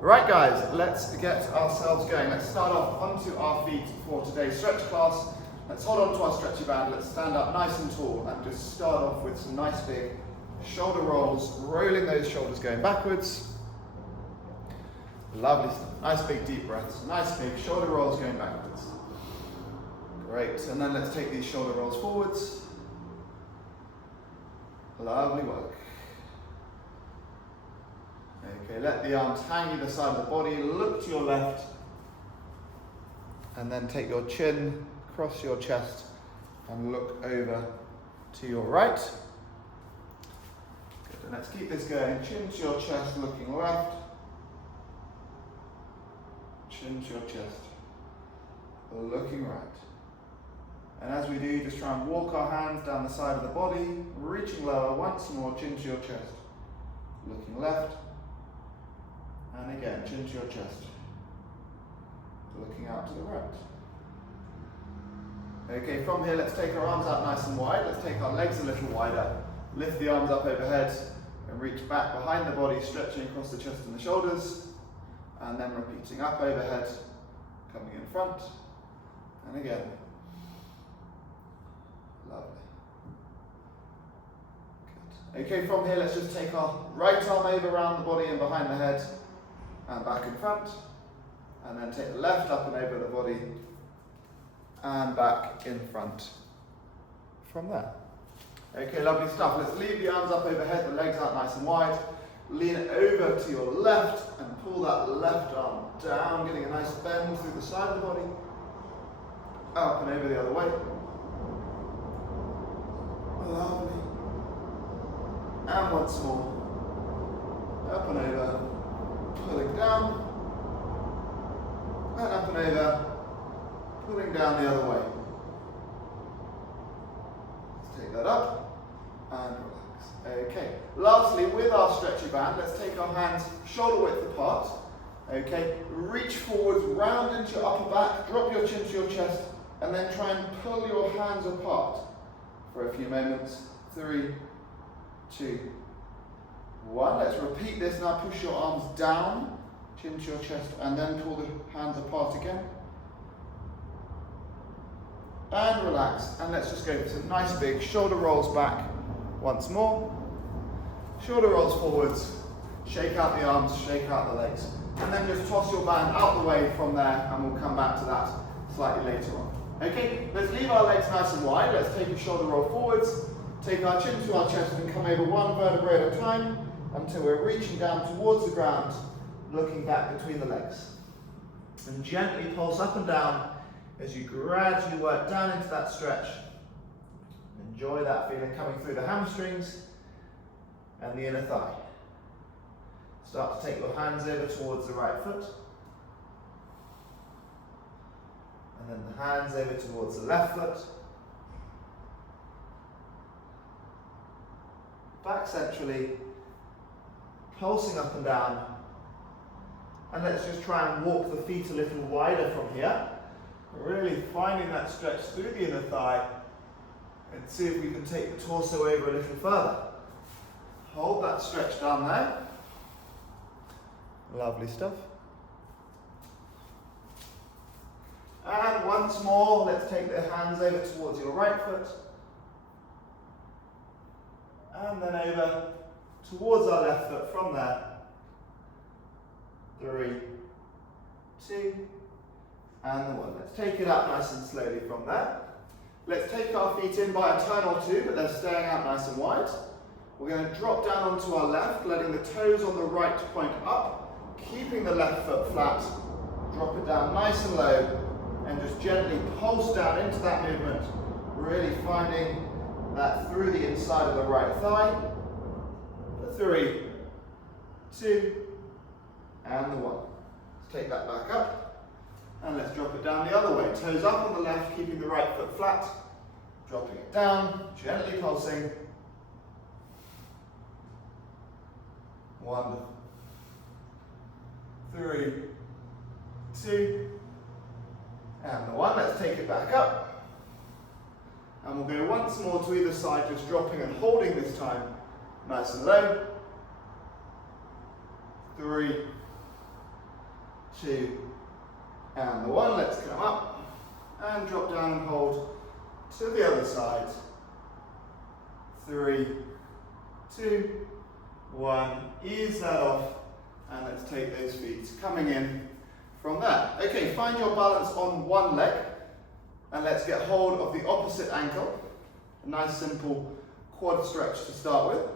Right guys, let's get ourselves going. Let's start off onto our feet for today's stretch class. Let's hold on to our stretchy band. Let's stand up nice and tall and just start off with some nice big shoulder rolls, rolling those shoulders going backwards. Lovely stuff. Nice big deep breaths. Nice big shoulder rolls going backwards. Great. And then let's take these shoulder rolls forwards. Lovely work. Okay, let the arms hang either side of the body, look to your left, and then take your chin, cross your chest, and look over to your right. Good, and let's keep this going. Chin to your chest, looking left. Chin to your chest, looking right. And as we do, just try and walk our hands down the side of the body, reaching lower once more, chin to your chest, looking left. And again, chin to your chest, looking out to the right. Okay, from here, let's take our arms out nice and wide. Let's take our legs a little wider. Lift the arms up overhead and reach back behind the body, stretching across the chest and the shoulders. And then repeating up overhead, coming in front. And again. Lovely. Good. Okay, from here, let's just take our right arm over around the body and behind the head. And back in front, and then take the left up and over the body, and back in front from there. Okay, lovely stuff. Let's leave the arms up overhead, the legs out nice and wide. Lean over to your left and pull that left arm down, getting a nice bend through the side of the body. Up and over the other way. Lovely. And once more. Up and over. Pulling down, and up and over, pulling down the other way. Let's take that up, and relax. Okay, lastly, with our stretchy band, let's take our hands shoulder width apart. Okay, reach forwards, round into your upper back, drop your chin to your chest, and then try and pull your hands apart for a few moments. 3, 2, 1. Let's repeat this now. Push your arms down, chin to your chest, and then pull the hands apart again. And relax. And let's just go for some nice big shoulder rolls back once more. Shoulder rolls forwards. Shake out the arms, shake out the legs. And then just toss your band out the way from there, and we'll come back to that slightly later on. Okay, let's leave our legs nice and wide. Let's take a shoulder roll forwards. Take our chin to our chest and come over one vertebrae at a time, until we're reaching down towards the ground, looking back between the legs. And gently pulse up and down as you gradually work down into that stretch. Enjoy that feeling coming through the hamstrings and the inner thigh. Start to take your hands over towards the right foot. And then the hands over towards the left foot. Back centrally. Pulsing up and down, and let's just try and walk the feet a little wider from here, really finding that stretch through the inner thigh, and see if we can take the torso over a little further. Hold that stretch down there. Lovely stuff. And once more, let's take the hands over towards your right foot, and then over towards our left foot from there. 3, 2, and 1. Let's take it up nice and slowly from there. Let's take our feet in by a turn or two, but they're staying out nice and wide. We're going to drop down onto our left, letting the toes on the right point up, keeping the left foot flat. Drop it down nice and low, and just gently pulse down into that movement, really finding that through the inside of the right thigh. 3, 2, and the 1. Let's take that back up, and let's drop it down the other way. Toes up on the left, keeping the right foot flat, dropping it down, gently pulsing. 1, 3, 2, and the 1. Let's take it back up. And we'll go once more to either side, just dropping and holding this time, nice and low. 3, 2, and the 1. Let's come up and drop down and hold to the other side. 3, 2, 1. Ease that off, and let's take those feet coming in from there. Okay, find your balance on one leg, and let's get hold of the opposite ankle. A nice simple quad stretch to start with.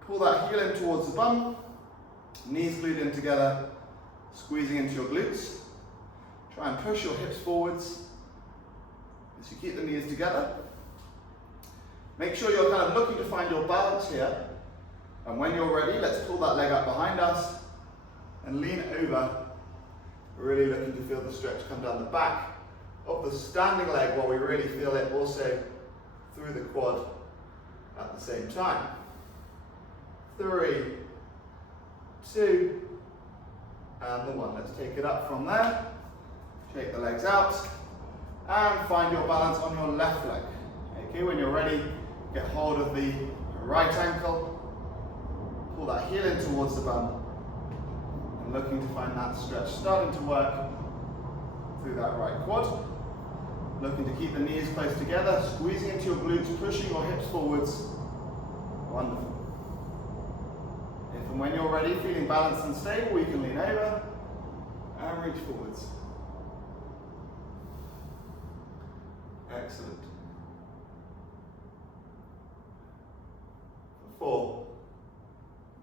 Pull that heel in towards the bum, knees glued in together, squeezing into your glutes. Try and push your hips forwards as you keep the knees together. Make sure you're kind of looking to find your balance here. And when you're ready, let's pull that leg up behind us and lean over. We're really looking to feel the stretch come down the back of the standing leg while we really feel it also through the quad at the same time. 3, 2, and the 1. Let's take it up from there. Shake the legs out and find your balance on your left leg. Okay, when you're ready, get hold of the right ankle, pull that heel in towards the bum, and looking to find that stretch starting to work through that right quad. Looking to keep the knees close together, squeezing into your glutes, pushing your hips forwards. Wonderful. If and when you're ready, feeling balanced and stable, we can lean over and reach forwards. Excellent. 4,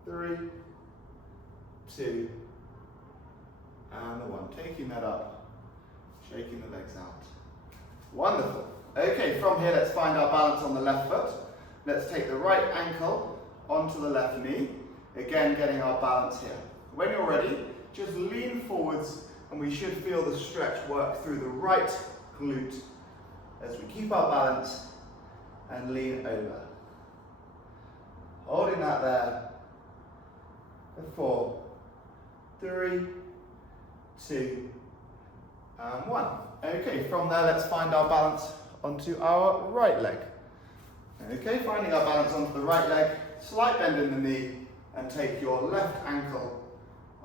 3, 2, and the 1. Taking that up, shaking the legs out. Wonderful. Okay, from here let's find our balance on the left foot. Let's take the right ankle onto the left knee. Again, getting our balance here. When you're ready, just lean forwards and we should feel the stretch work through the right glute as we keep our balance and lean over. Holding that there. 4, 3, 2, and 1. Okay, from there let's find our balance onto our right leg. Okay, finding our balance onto the right leg, slight bend in the knee, and take your left ankle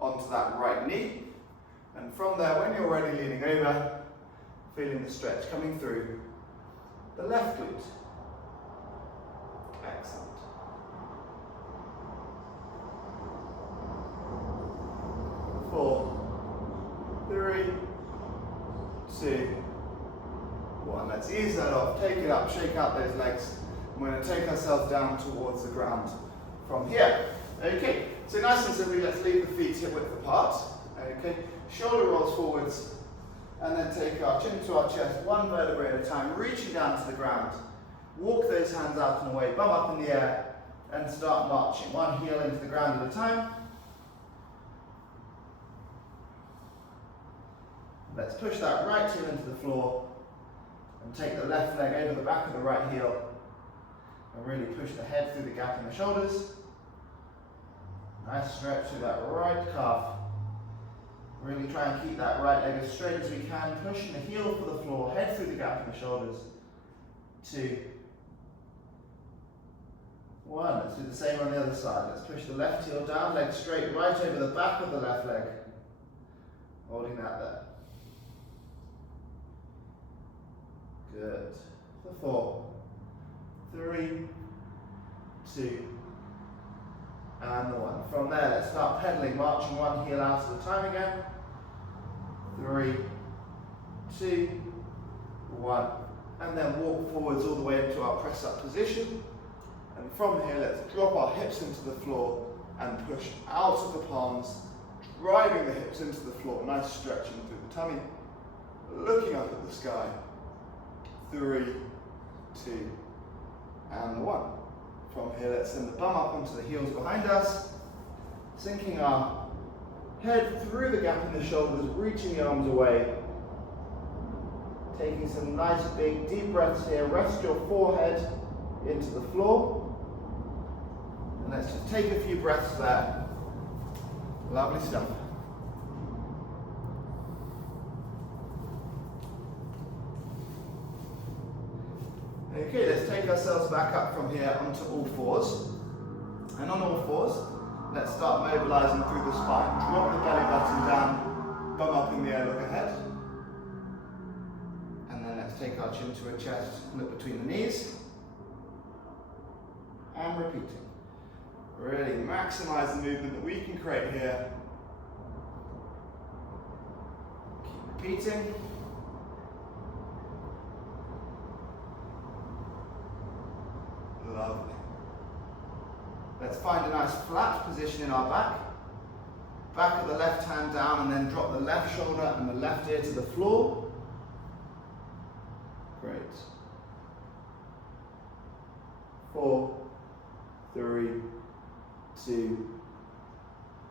onto that right knee. And from there, when you're ready, leaning over, feeling the stretch coming through the left glute. Excellent. 4, 3, 2, 1. Let's ease that off, take it up, shake out those legs. We're going to take ourselves down towards the ground from here. Okay, so nice and simply, let's leave the feet hip width apart. Okay, shoulder rolls forwards, and then take our chin to our chest, one vertebrae at a time, reaching down to the ground. Walk those hands out and away, bum up in the air, and start marching. One heel into the ground at a time. Let's push that right heel into the floor, and take the left leg over the back of the right heel, and really push the head through the gap in the shoulders. Nice stretch through that right calf. Really try and keep that right leg as straight as we can, pushing the heel for the floor, head through the gap in the shoulders. 2, 1. Let's do the same on the other side. Let's push the left heel down, leg straight, right over the back of the left leg. Holding that there. Good. For 4, 3, 2, and the 1. From there, let's start pedaling, marching one heel out at a time again. 3, 2, 1. And then walk forwards all the way into our press up position. And from here, let's drop our hips into the floor and push out of the palms, driving the hips into the floor. Nice stretching through the tummy. Looking up at the sky. 3, 2, and the 1. From here, let's send the bum up onto the heels behind us, sinking our head through the gap in the shoulders, reaching the arms away. Taking some nice big deep breaths here. Rest your forehead into the floor. And let's just take a few breaths there. Lovely stuff. Okay, let's take ourselves back up from here onto all fours. And on all fours, let's start mobilizing through the spine. Drop the belly button down our chin to our chest, look between the knees, and repeating. Really maximize the movement that we can create here. Keep repeating. Lovely. Let's find a nice flat position in our back. Back of the left hand down and then drop the left shoulder and the left ear to the floor. Great. 4, 3, 2,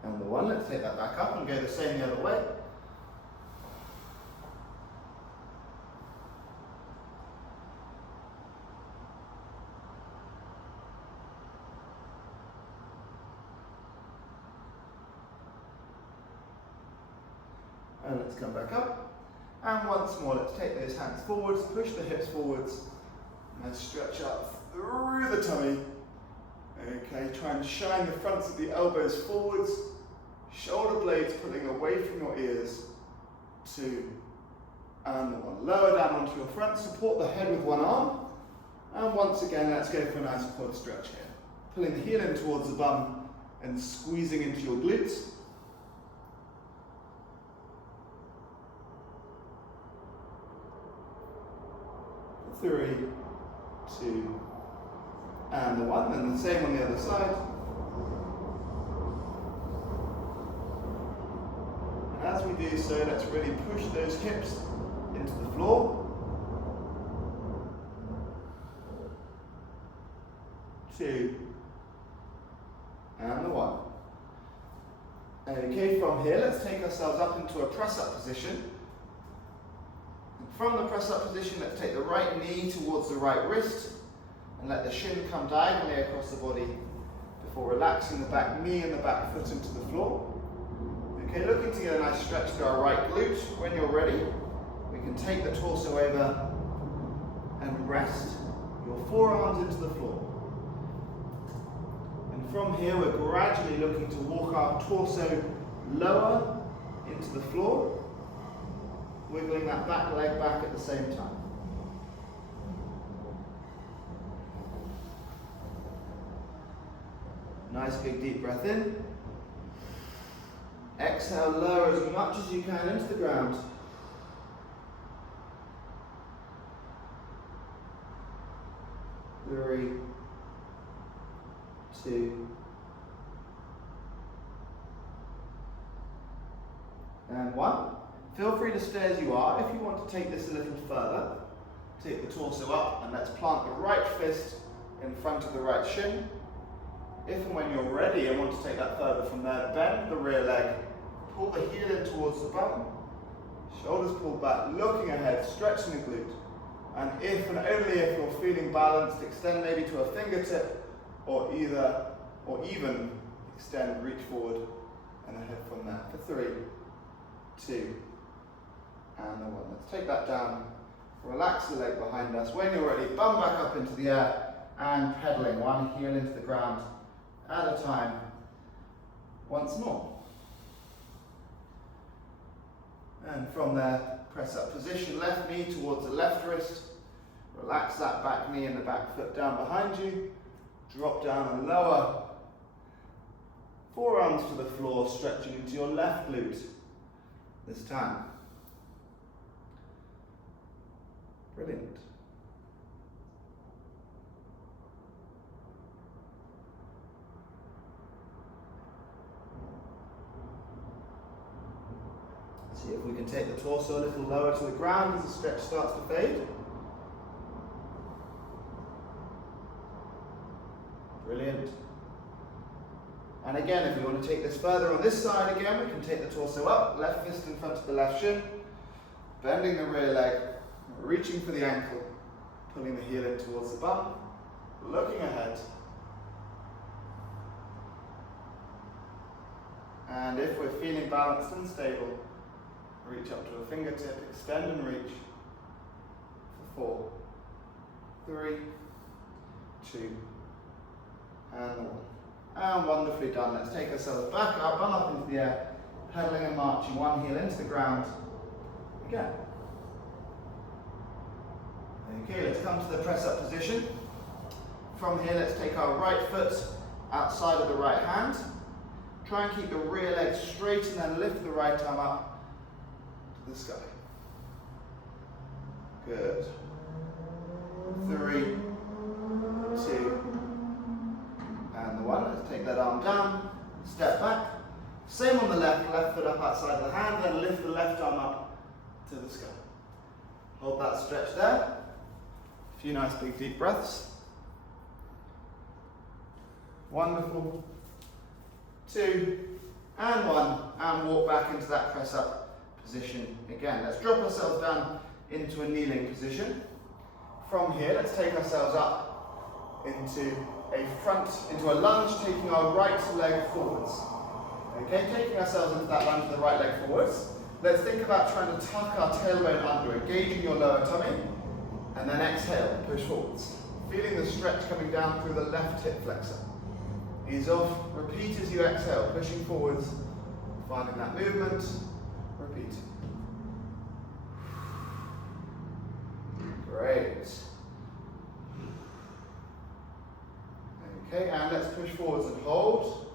and the 1. Let's take that back up and go the same the other way. And let's come back up. And once more, let's take those hands forwards, push the hips forwards, and stretch up through the tummy. Okay, try and shine the fronts of the elbows forwards, shoulder blades pulling away from your ears. 2, and the 1. Lower down onto your front, support the head with one arm. And once again, let's go for a nice quad stretch here. Pulling the heel in towards the bum and squeezing into your glutes. 3, 2, and the 1, and the same on the other side. And as we do so, let's really push those hips into the floor. 2, and the 1. Okay, from here, let's take ourselves up into a press-up position. From the press-up position, let's take the right knee towards the right wrist and let the shin come diagonally across the body before relaxing the back knee and the back foot into the floor. Okay, looking to get a nice stretch through our right glute. When you're ready, we can take the torso over and rest your forearms into the floor. And from here, we're gradually looking to walk our torso lower into the floor, wiggling that back leg back at the same time. Nice big deep breath in. Exhale, lower as much as you can into the ground. 3, 2, and 1. Feel free to stay as you are. If you want to take this a little further, take the torso up and let's plant the right fist in front of the right shin. If and when you're ready and want to take that further from there, bend the rear leg, pull the heel in towards the bum, shoulders pulled back, looking ahead, stretching the glute. And if and only if you're feeling balanced, extend maybe to a fingertip or even extend, reach forward and ahead from there for 3, 2, and the 1. Let's take that down. Relax the leg behind us. When you're ready, bum back up into the air and pedaling one heel into the ground at a time. Once more. And from there, press up position, left knee towards the left wrist. Relax that back knee and the back foot down behind you. Drop down and lower. Forearms to the floor, stretching into your left glute this time. Brilliant. See if we can take the torso a little lower to the ground as the stretch starts to fade. Brilliant. And again, if we want to take this further on this side again, we can take the torso up, left fist in front of the left shin, bending the rear leg, reaching for the ankle, pulling the heel in towards the bum, looking ahead. And if we're feeling balanced and stable, reach up to a fingertip, extend and reach for 4, 3, 2, and 1. And wonderfully done. Let's take ourselves back up, bum up into the air, pedaling and marching, one heel into the ground. Again. Okay, let's come to the press up position. From here, let's take our right foot outside of the right hand. Try and keep the rear leg straight and then lift the right arm up to the sky. Good. 3, 2, and the 1. Let's take that arm down, step back. Same on the left, left foot up outside the hand, then lift the left arm up to the sky. Hold that stretch there. A few nice big deep breaths. Wonderful. 2, and 1, and walk back into that press up position again. Let's drop ourselves down into a kneeling position. From here, let's take ourselves up into a lunge, taking our right leg forwards. Okay, taking ourselves into that lunge with the right leg forwards. Let's think about trying to tuck our tailbone under, engaging your lower tummy, and then exhale, push forwards. Feeling the stretch coming down through the left hip flexor. Ease off, repeat as you exhale, pushing forwards, finding that movement, repeat. Great. Okay, and let's push forwards and hold.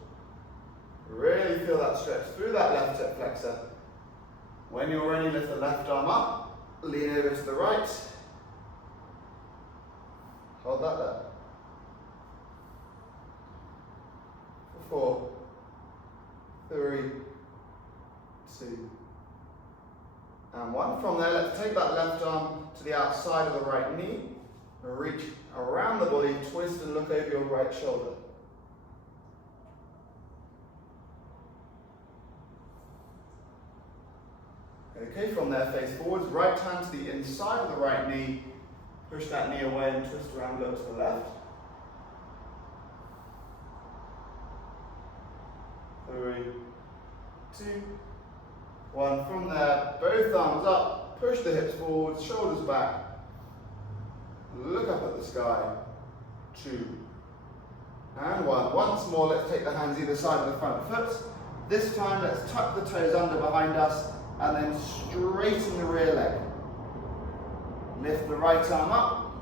Really feel that stretch through that left hip flexor. When you're ready, lift the left arm up, lean over to the right. Hold that there. 4, 3, 2, and 1. From there, let's take that left arm to the outside of the right knee, reach around the body, twist and look over your right shoulder. Okay, from there, face forwards, right hand to the inside of the right knee, push that knee away and twist around, look to the left. 3, 2, 1. From there, both arms up, push the hips forward, shoulders back, look up at the sky. 2, and 1. Once more, let's take the hands either side of the front foot. This time, let's tuck the toes under behind us and then straighten the rear leg. Lift the right arm up.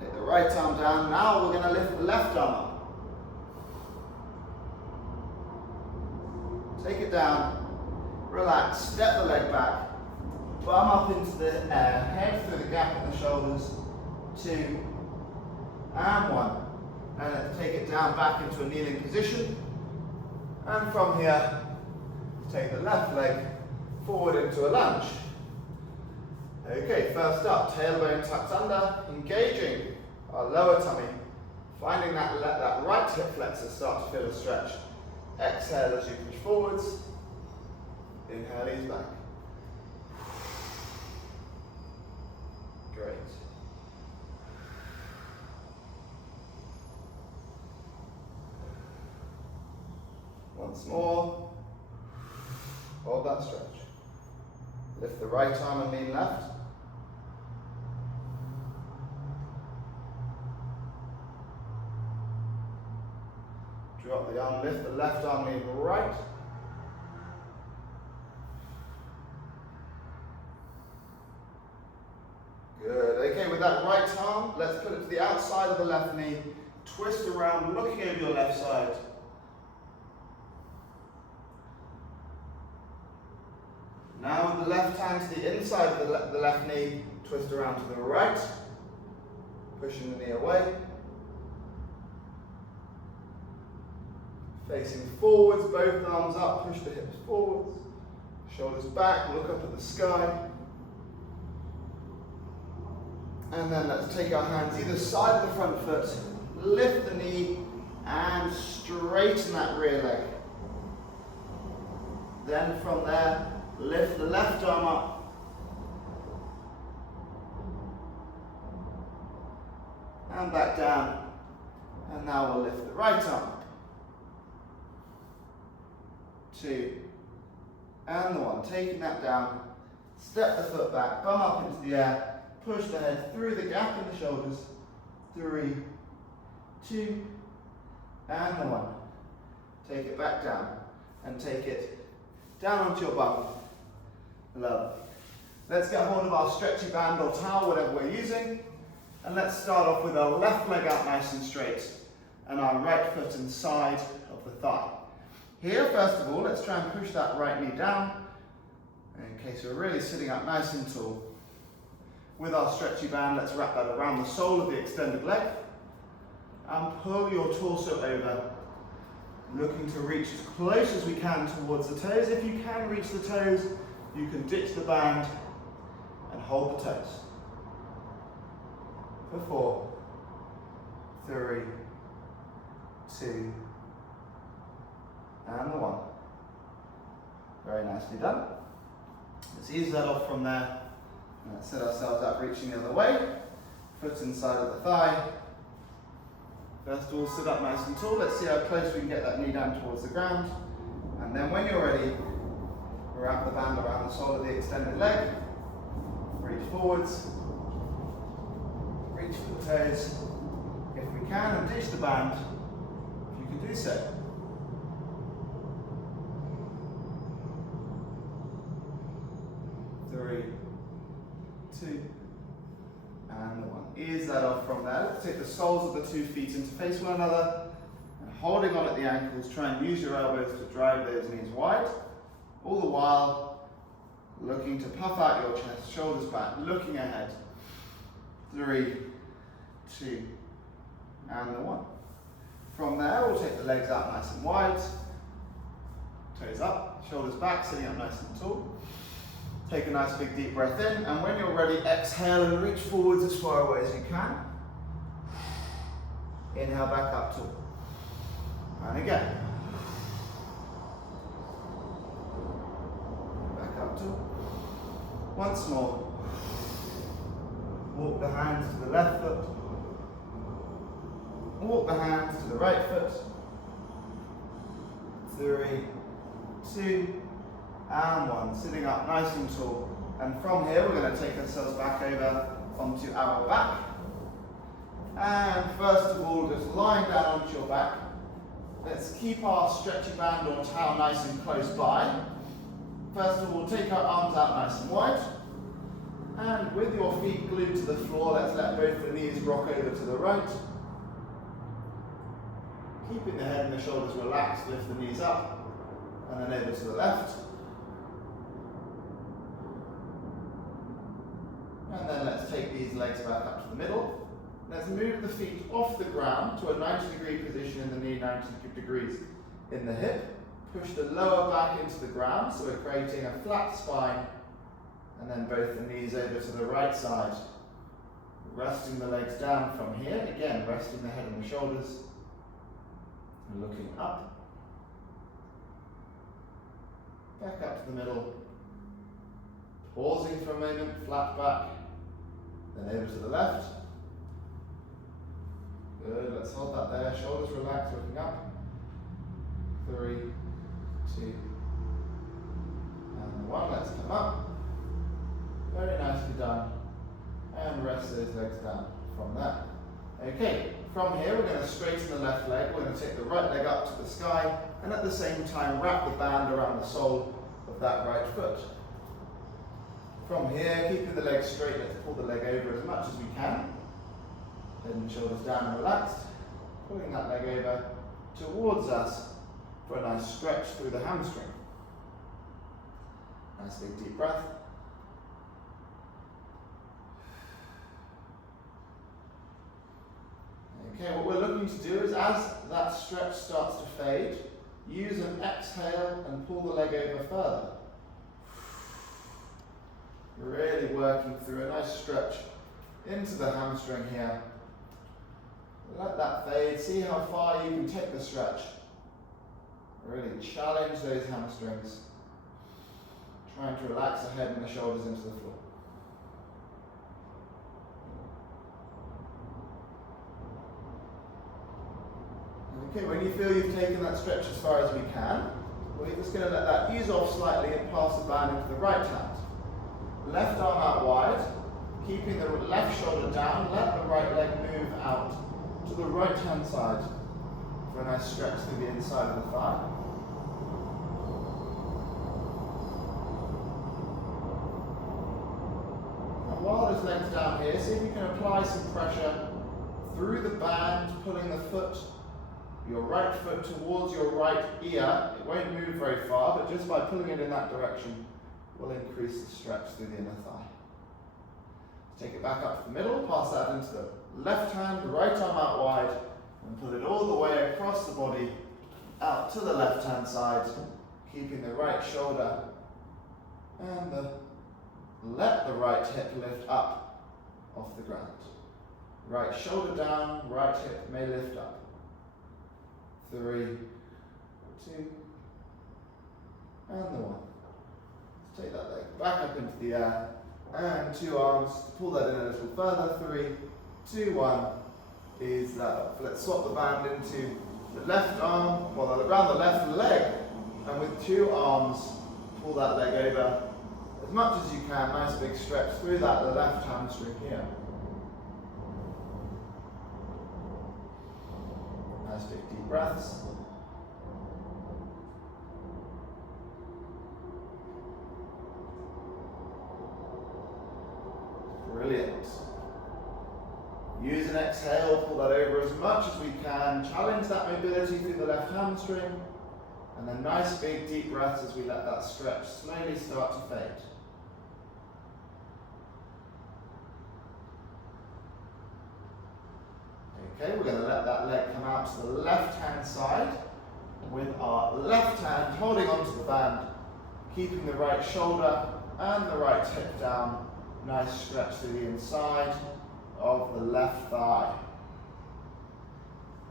Take the right arm down. Now we're going to lift the left arm up. Take it down. Relax. Step the leg back. Bum up into the air. Head through the gap in the shoulders. 2, and 1. And let's take it down back into a kneeling position. And from here, take the left leg forward into a lunge. Okay, first up, tailbone tucked under, engaging our lower tummy, finding that right hip flexor start to feel a stretch. Exhale as you push forwards, inhale, ease back. Great. Once more, hold that stretch. Lift the right arm and lean left. Drop the arm, lift the left arm, lean right. Good. Okay, with that right arm, let's put it to the outside of the left knee. Twist around, looking over your left side. Now with the left hand to the inside of the left knee, twist around to the right, pushing the knee away. Facing forwards, both arms up, push the hips forwards, shoulders back, look up at the sky. And then let's take our hands either side of the front foot, lift the knee, and straighten that rear leg. Then from there, lift the left arm up. And back down. And now we'll lift the right arm. 2, and the 1. Taking that down. Step the foot back, bum up into the air. Push the head through the gap in the shoulders. 3, 2, and the 1. Take it back down. And take it down onto your bum. Love. Let's get hold of our stretchy band or towel, whatever we're using, and let's start off with our left leg out nice and straight and our right foot inside of the thigh. Here, first of all, let's try and push that right knee down in case we're really sitting up nice and tall. With our stretchy band, let's wrap that around the sole of the extended leg and pull your torso over, looking to reach as close as we can towards the toes. If you can reach the toes, you can ditch the band and hold the toes. For 4, 3, 2, and 1. Very nicely done. Let's ease that off from there. Let's set ourselves up, reaching the other way. Foot inside of the thigh. First of all, sit up nice and tall. Let's see how close we can get that knee down towards the ground. And then when you're ready, wrap the band around the sole of the extended leg. Reach forwards. Reach for the toes. If we can, and ditch the band, if you can do so. Three, 2, and 1. Ease that off from there. Let's take the soles of the 2 feet into face one another, and holding on at the ankles, try and use your elbows to drive those knees wide, all the while looking to puff out your chest, shoulders back, looking ahead. 3, 2, and 1. From there, we'll take the legs out nice and wide, toes up, shoulders back, sitting up nice and tall. Take a nice big deep breath in, and when you're ready, exhale and reach forwards as far away as you can. Inhale back up tall. And again. Back up tall. Once more. Walk the hands to the left foot. Walk the hands to the right foot. 3, 2, and 1, sitting up nice and tall. And from here, we're going to take ourselves back over onto our back. And first of all, just lying down onto your back. Let's keep our stretchy band or towel nice and close by. First of all, take our arms out nice and wide. And with your feet glued to the floor, let's let both the knees rock over to the right. Keeping the head and the shoulders relaxed, lift the knees up. And then over to the left. And then let's take these legs back up to the middle. Let's move the feet off the ground to a 90-degree position in the knee, 90 degrees in the hip. Push the lower back into the ground, so we're creating a flat spine. And then both the knees over to the right side. Resting the legs down from here. Again, resting the head and the shoulders. And looking up. Back up to the middle. Pausing for a moment, flat back. Then over to the left. Good, let's hold that there. Shoulders relaxed, looking up. 3, 2, and 1. Let's come up. Very nicely done. And rest those legs down from there. Okay, from here we're going to straighten the left leg. We're going to take the right leg up to the sky. And at the same time, wrap the band around the sole of that right foot. From here, keeping the leg straight, let's pull the leg over as much as we can. Head and shoulders down and relaxed. Pulling that leg over towards us for a nice stretch through the hamstring. Nice big deep breath. Okay, what we're looking to do is as that stretch starts to fade, use an exhale and pull the leg over further. Really working through a nice stretch into the hamstring here. Let that fade, see how far you can take the stretch. Really challenge those hamstrings. Trying to relax the head and the shoulders into the floor. Okay, when you feel you've taken that stretch as far as we can, we're just going to let that ease off slightly and pass the band into the right hand. Left arm out wide, keeping the left shoulder down, let the right leg move out to the right hand side for a nice stretch through the inside of the thigh. those legs down here. See if you can apply some pressure through the band, pulling the foot, your right foot towards your right ear. It won't move very far, but just by pulling it in that direction will increase the stretch through the inner thigh. Take it back up to the middle, pass that into the left hand, right arm out wide, and pull it all the way across the body out to the left hand side, keeping the right shoulder and let the right hip lift up off the ground. Right shoulder down, right hip may lift up. 3, 2, and the 1. Take that leg back up into the air, and 2 arms, pull that in a little further. 3, 2, 1, ease that up. Let's swap the band into the left arm, well, around the left leg, and with 2 arms, pull that leg over as much as you can. Nice big stretch through that left hamstring here. Nice big deep breaths. Brilliant. Use an exhale, pull that over as much as we can. Challenge that mobility through the left hamstring. And then nice big deep breaths as we let that stretch slowly start to fade. Okay, we're going to let that leg come out to the left hand side with our left hand holding onto the band, keeping the right shoulder and the right hip down. Nice stretch through the inside of the left thigh.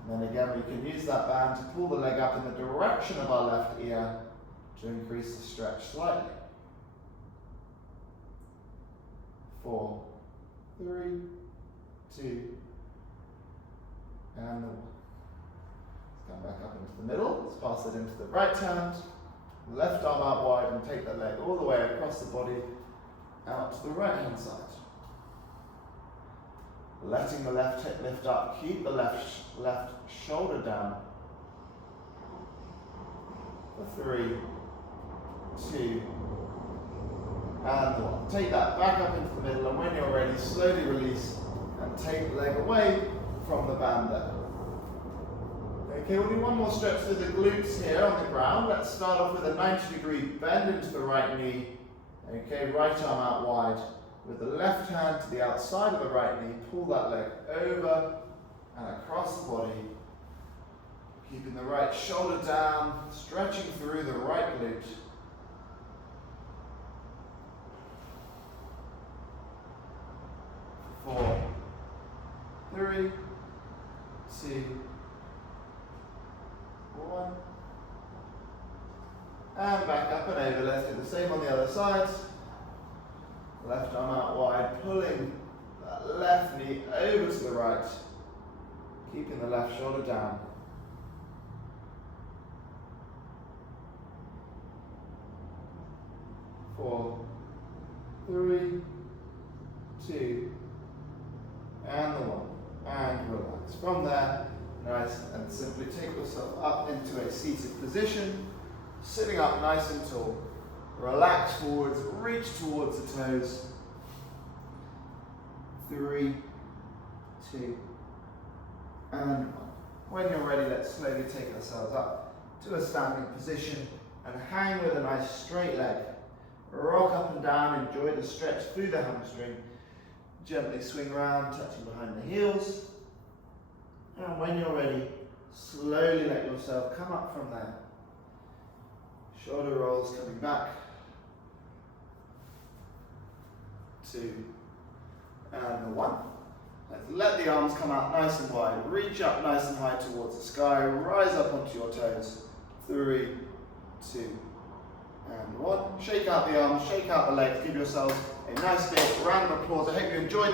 And then again, we can use that band to pull the leg up in the direction of our left ear to increase the stretch slightly. 4, 3, 2, and the 1. Let's come back up into the middle. Let's pass it into the right hand, left arm out wide, and take that leg all the way across the body out to the right hand side. Letting the left hip lift up, keep the left shoulder down. For 3, 2, and 1. Take that back up into the middle, and when you're ready, slowly release and take the leg away from the band there. Okay, we'll do one more stretch through the glutes here on the ground. Let's start off with a 90-degree bend into the right knee. Okay, right arm out wide. With the left hand to the outside of the right knee, pull that leg over and across the body. Keeping the right shoulder down, stretching through the right glute. 4, 3, 2, 1. And back up and over. Let's do the same on the other side. Left arm out wide, pulling that left knee over to the right, keeping the left shoulder down. 4, 3, 2, and the 1. And relax. From there, nice and simply take yourself up into a seated position, sitting up nice and tall. Relax forwards, reach towards the toes. 3, 2, and 1. When you're ready, let's slowly take ourselves up to a standing position and hang with a nice straight leg. Rock up and down, enjoy the stretch through the hamstring. Gently swing around, touching behind the heels. And when you're ready, slowly let yourself come up from there. Shoulder rolls coming back. 2, and the 1. Let's let the arms come out nice and wide. Reach up nice and high towards the sky. Rise up onto your toes. 3, 2, and 1. Shake out the arms, shake out the legs. Give yourselves a nice big round of applause. I hope you enjoyed that.